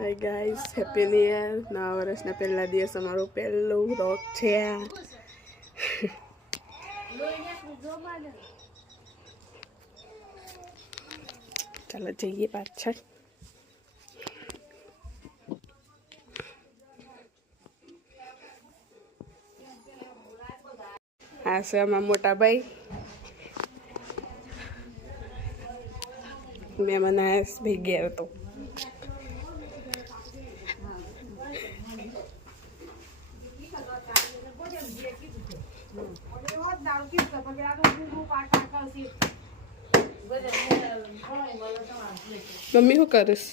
હાય guys, happy new year. નવા વર્ષના પહેલા દિવસ અમારો પહેલો વ્લોગ છે. ચાલો જઈએ પાછળ. આ છે અમારા મોટા ભાઈ. મેં બનાવ્યા ભાઈ ઘેર તો મમ્મી શું કરીશ?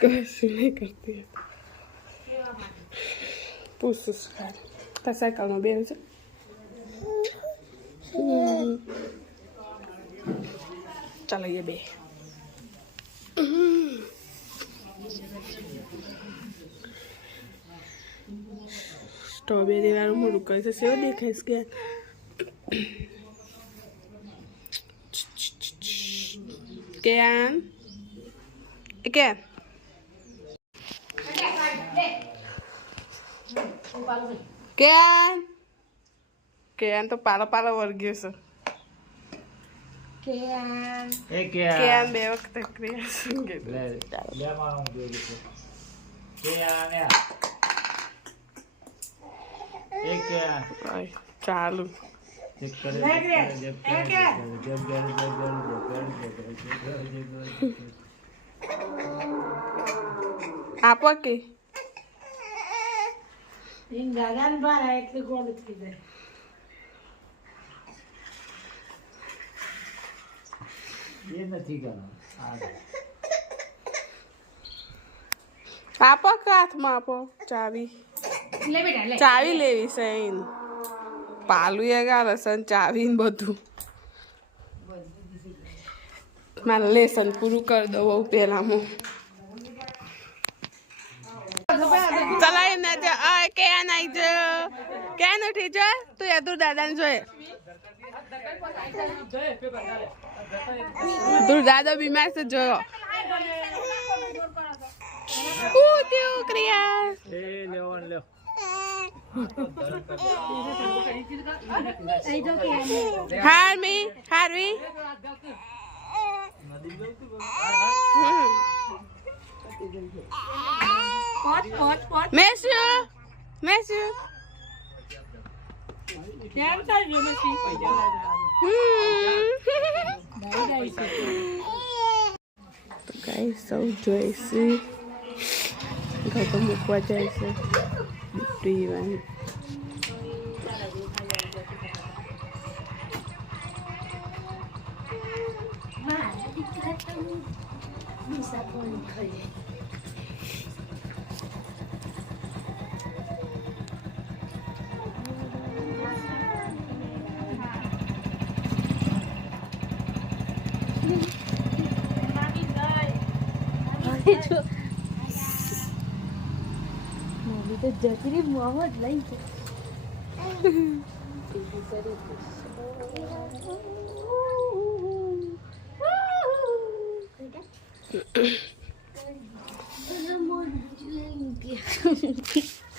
કશું નહીં કરતી. પૂછું ખાલી તાર સાયકલમાં બેન છે. ચાલો એ બે સ્ટ્રોબેરી વાળું મોડું કરી છે. સેવ દેખાઈશ કે કેન કેન કેન કેન તો પાલો પાલો વર્ગ્યો છે. કેન બે વખત ચાલુ આપો કે આપો કે હાથમાં આપો. ચાવી ચાવી લેવી છે. પાલું યાર લસણ ચાવી ને બધું. મારે લેસન પૂરું કરી દો બહુ પહેલામાં. ચલાવી ના જો ક્યાં નાઈ જો ક્યાં ઉઠી જો તું યાદુર દાદાને જોઈએ. તું દાદા બીમાર છે જોયો. હાર્મી હાર્વી મેસ્યુ મેસ્યુ તો ગાઈસ સૌ જોઈશે. ઘર તો મૂકવા જાય છે પીવાની. મમ્મી તો જતી મોહમ્મદ લઈ છે.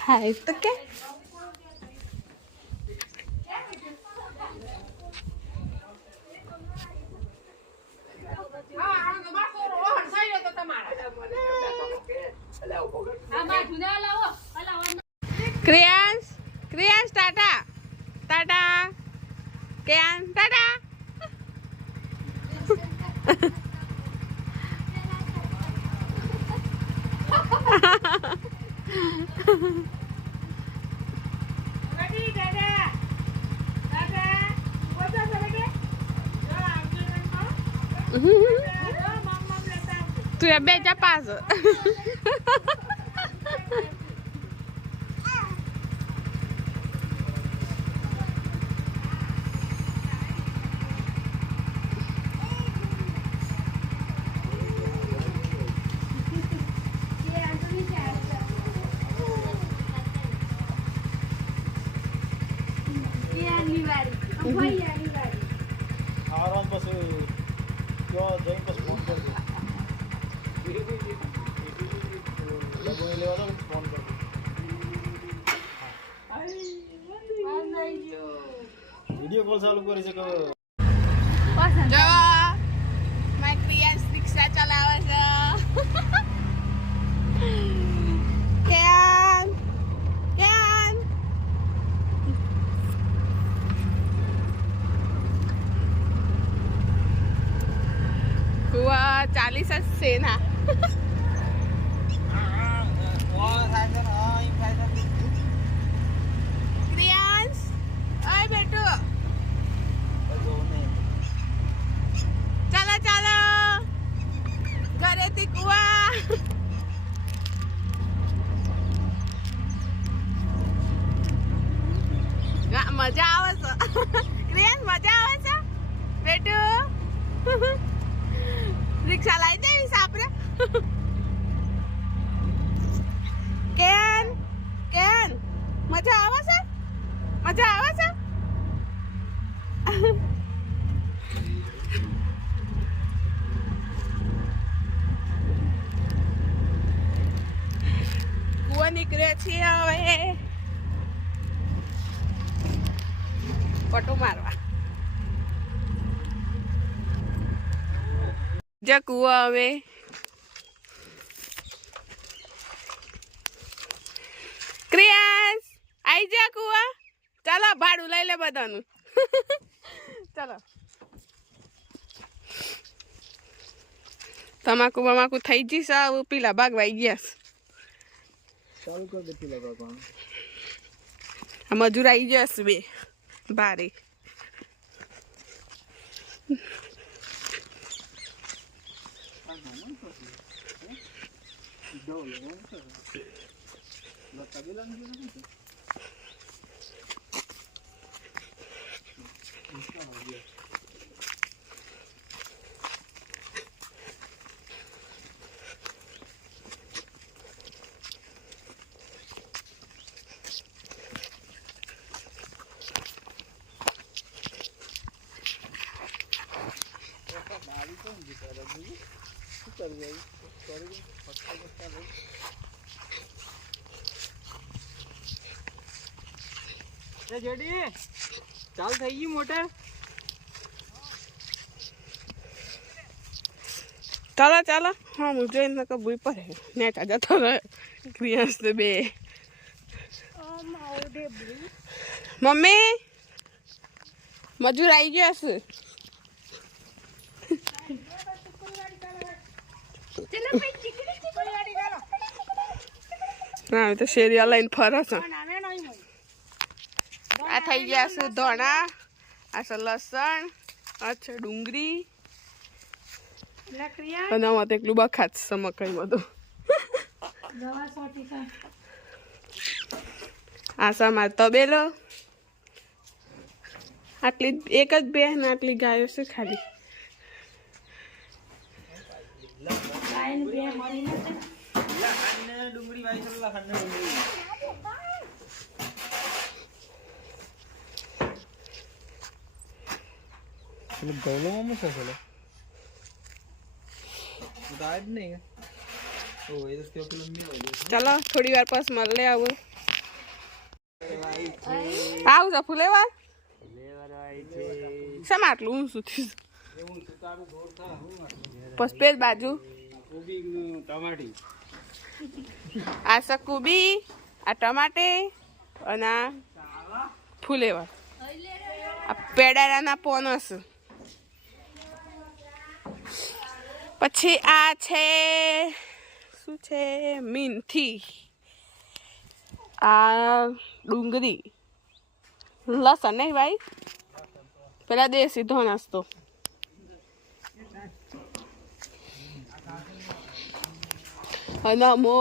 હાય તો કે ક્રિયાંશ ક્રિયાંશ ટાટા ટાટા ક્યાન ટાટા. તું બે જા પાસ. Yeah. આની વાળી ભાઈ આની વાળી આરામ પછી જો જઈને પછી ફોન કરજો ડબો લેવા તો ફોન કરજો વિડિયો કોલ ચાલુ કરી છે કે જો મારી પ્રિયાસ રિક્ષા ચલાવે છે કેન કેન કુવા 40 જ છે ના પ્રિયાસ ઓય બેટુ ચાલો ચાલો ઘરેથી કુવા મજા આવે છે ક્રિયાન મજા આવે છે બેટુ રિક્ષા લાવી દેવીશ આપણે કેન કેન મજા આવે છે મજા આવે છે કુવા નીકળે છે હવે પટો મારવા જે કુવા હવે ક્રિયાસ આઈ જા કુવા ચાલો ભાડું લઈ લે બધાનું ચાલો તમાકુ બમાકુ થઈ જઈશ આવું પીલા ભાગવાઈ ગયા ચાલુ કર દે પેલા બાપા આ મજૂર આવી જશે બે બારે જેડી ચાલ થઈ ગઈ મોટર ચાલો ચાલો હા હું જોઈને કબૂઈ પડે નેટા જતો રહે ક્રિયાસ તો બે મમ્મી મજૂર આવી ગયા છે હા તો શેરિયા લઈને ફરે છે આ થઈ ગયા છે ધોણા આ છે લસણ આ છે ડુંગળી અને આમાં તો એકલું બખાત છે મકાઈ બધું આ છે અમારે તબેલો આટલી એક જ બે ને આટલી ગાયો છે ખાલી ડુંગળી વાઈ ચલ્લા ખાને ડુંગળી એટલે ગૌલો માં છે ચલો ગાડ નહીં ઓ એ તો કે પેલો મી હોય ચાલો થોડી વાર પાસ મળે આવું આવું છે ફૂલેવાર શા આટલું ઊંચું થયું પછી પેજ બાજુ ટમાટી આ છે કુબી આ ટમાટે અને આ ફૂલેવાર આ પેડારાના પોનસ પછી આ છે શું છે મીંથી આ ડુંગળી લસણ નહીં ભાઈ પેલા દેશી ધોનાસ તો અને અમો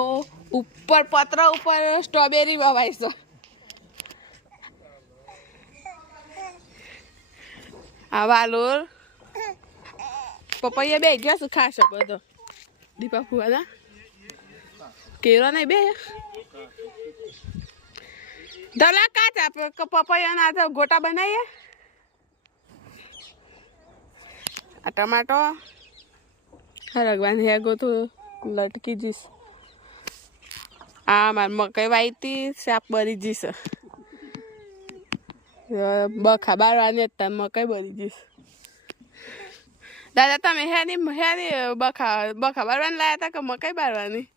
ઉપર પત્ર ઉપર સ્ટ્રોબેરી વવાય છે આ વાલોર પપૈયા બે ગયા છે ખાશે બધો દીપા ફુવાના કેળો નહીં બે દલા કાચ આપે પપૈયાના તો ગોટા બનાવીએ. આ ટમાટો રગવાની હેગો તો લટકી જઈશ. આ મારે મકાઈ વાઈતી શાક બરી જઈશ. બખા બારવાની હતા મકાઈ બરી જઈશ. દાદા તમે હેની બખા બારવાની લાયા હતા કે મકાઈ બારવાની?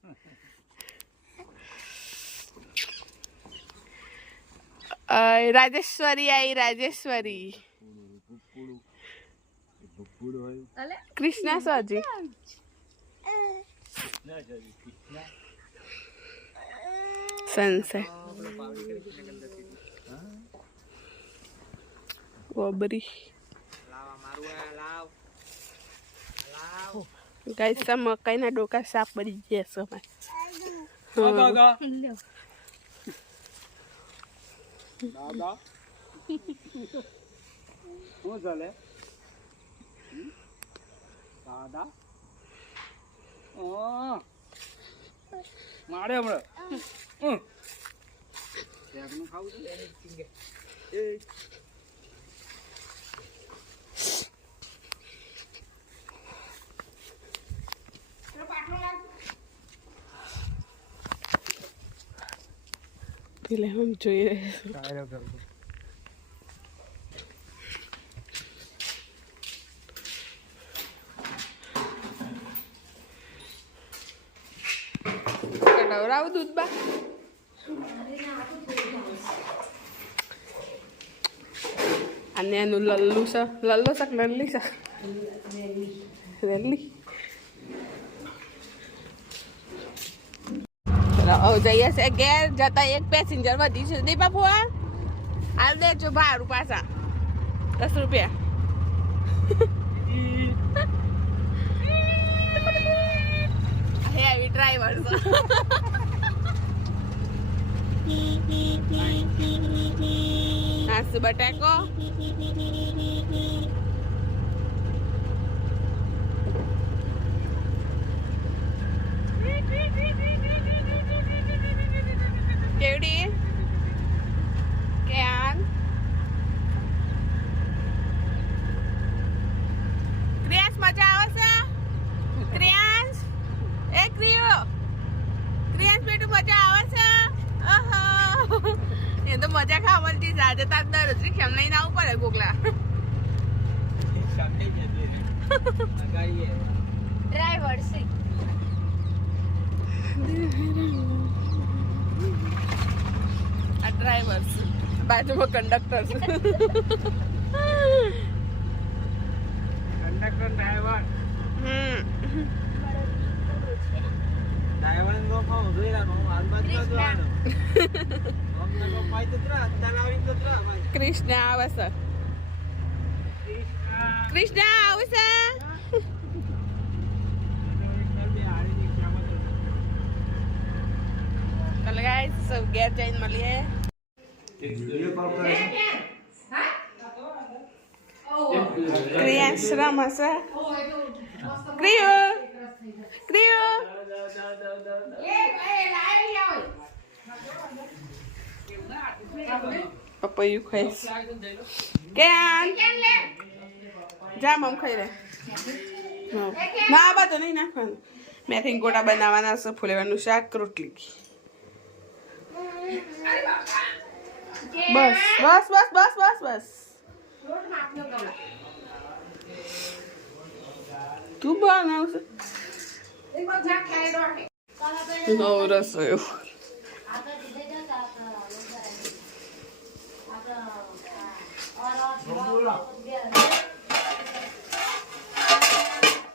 રાજેશ્વરી आई રાજેશ્વરી. કૃષ્ણા સજી સનસેટ ગોબરી ગાઈસ મકાઈના ડોકા સાફ પડી જશે. દાદા શું ચાલે દાદા? મારે હમણાં ખાવું છે. પેલે હમ જોઈ રહે કઢવરાવ દૂધ બા. અને એનું લલ્લુ છે. લલ્લો શાક લલ્લી શાક લલ્લી. જઈએ છે ઘેર જતા એક પેસેન્જર વધી છે નહીં બાપુ. હાલ દેજો ભાડું પાછા 10 રૂપિયા. હેવી ડ્રાઈવર નાસ્તો બટાકો કેવડી કેન ક્રિયાંશ મજા આવે છે? ક્રિયાંશ એ ક્રિયાંશ બેટું મજા આવે છે? ઓહો એ તો મજા ખાવા મળતી આજે તાર દરરોજ રિક્ષા લઈને આવવું પડે ગોગલા. ડ્રાઈવર છે. આ ડ્રાઈવર છે બાજુમાં કંડક્ટર છે. કંડક્ટર ડ્રાઈવર ડ્રાઈવર નો કોણ જોઈ રાનો આલબાજમાં જોવાનો અમને કો પાઈ તત્રા તલાવરી તત્રા કૃષ્ણ આવે છે. કૃષ્ણ આવે છે. ચાલો ગાઈસ સબ ઘેર જઈને મળીએ. ક્રિયાંશ રમે છે. ક્રિયો પપૈયું ખાઈશ. કેમ જા મમ ખાઈ રે. ના આ બધું નહીં નાખવાનું. મેથી ગોટા બનાવવાના છે. ફુલેવાનું શાક રોટલી. બસ બસ બસ બસ બસ બસ તું બનાવશે રસોઈ.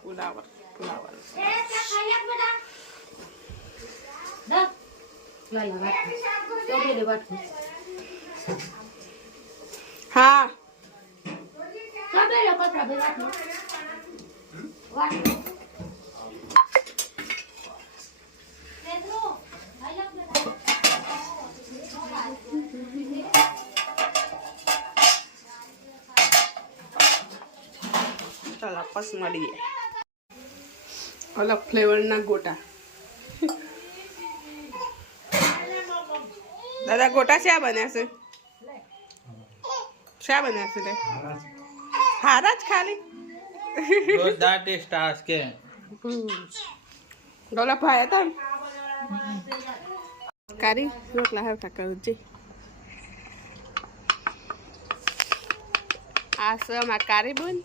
પુલાવર પુલાવર હા ચાલો પસ મળીએ. અલગ ફ્લેવરના ગોટા દાદા ગોટા શા બન્યા છે શા બન્યા છે હારા જ ખાલી જોરદાર ટેસ્ટ આસ કે ડોલા ભાઈ હતા ને કારી રોટલા હરખા કરું છે આ છે અમારા કારી બોન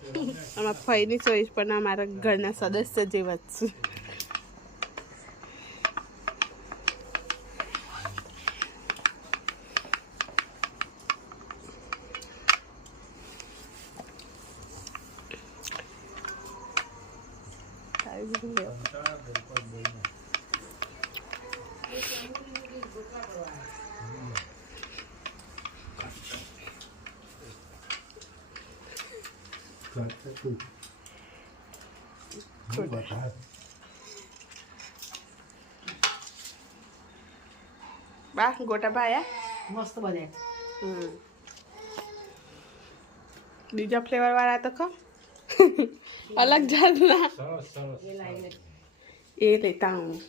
અમારા ફઈની ચોઈસ પણ અમારા ઘરના સદસ્ય જેવા જ છે બા ગોટા ભાયા મસ્ત બને બીજા ફ્લેવર વાળા તો ખો અલગ જાતના એ લેતા હું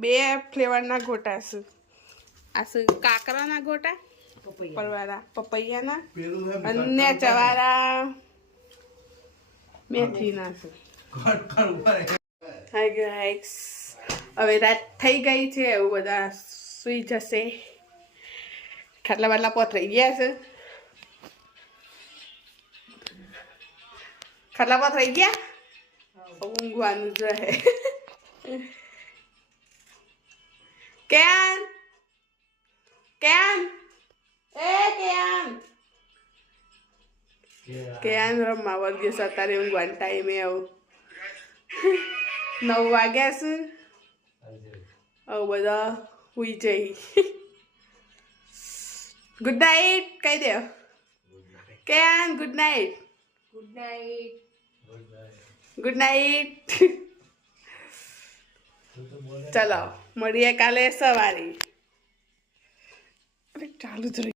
બે ફ્લેવરના ગોટા છે આ છે કાકરાના ગોટા પરવાળા પપૈયાના અને નેચાવાળા મેથીના છે હાય ગાઈસ હવે રાત થઈ ગઈ છે એવું બધા સુઈ જશે ખાટલા બાટલા પથરાઈ ગયા છે ખાટલા પથરાઈ ગયા ઊંઘવાનું જ રહે કેન કેન એ કેન રમવા વળગ્યો છે અત્યારે ઊંઘવાનો ટાઈમે આવું 9 વાગ્યા છે આવું બધા સુઈ જઈ ગુડ નાઇટ કહી they can good night good night good night ચલો મળીએ કાલે સવારે ચાલુ જ